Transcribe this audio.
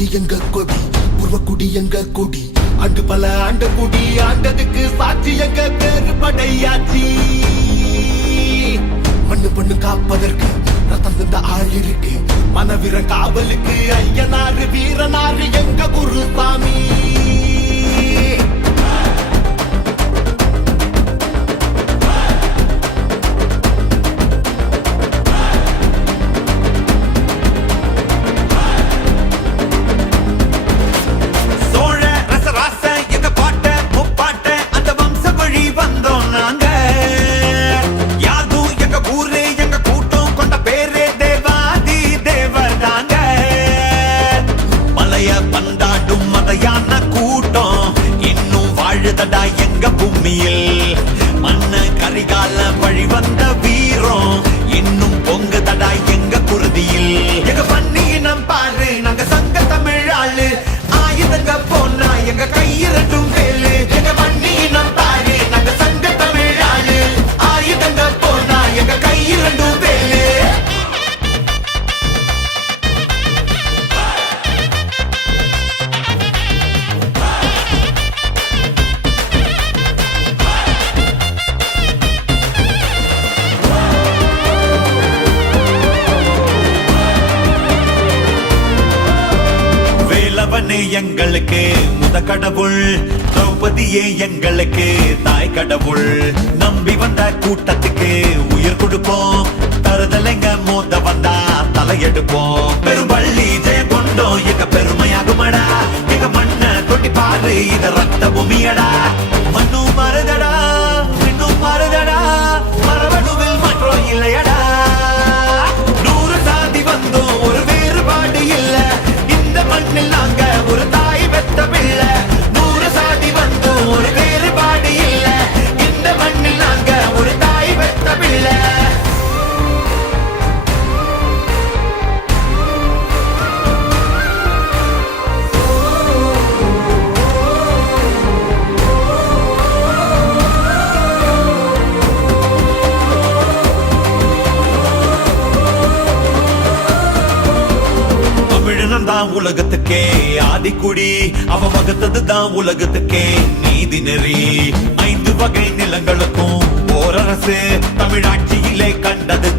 கொடி எங்க கொடி உருவ குடி எங்க கொடி. அண்டு பல ஆண்ட குடி ஆண்டதுக்கு சாட்சி எங்க பேரு படையாச்சி மண்ணு பண்ணு காப்பதற்கு ரத்தம் தந்த ஆள் இருக்கு. மனவீர காவலுக்கு ஐயனாரு வீரனாறு. கூட்டம். இன்னும் வாழுதடா எங்க பூமியில்? மண்ண கரிகாலம் வேலவனே எங்களுக்கு முத கடவுள். திரௌபதியே எங்களுக்கு தாய் கடவுள். நம்பி வந்த கூட்டத்துக்கு உயிர் கொடுப்போம். தருதலைங்க மூத்த வந்தா தலையெடுப்போம். பெரும்பள்ளி ஜெய கொண்டோம் எங்க பெருமையாகுமடா. எங்க மண்ண தொட்டி பாரு இத ரத்த பூமியடா தமிழனம் தான் உலகத்துக்கே. ஆதிக்குடி அவ வகுத்தது தான் உலகத்துக்கே. நீதி நெறி ஐந்து வகை நிலங்களுக்கும் ஓரரசு தமிழாட்சியிலே கண்டது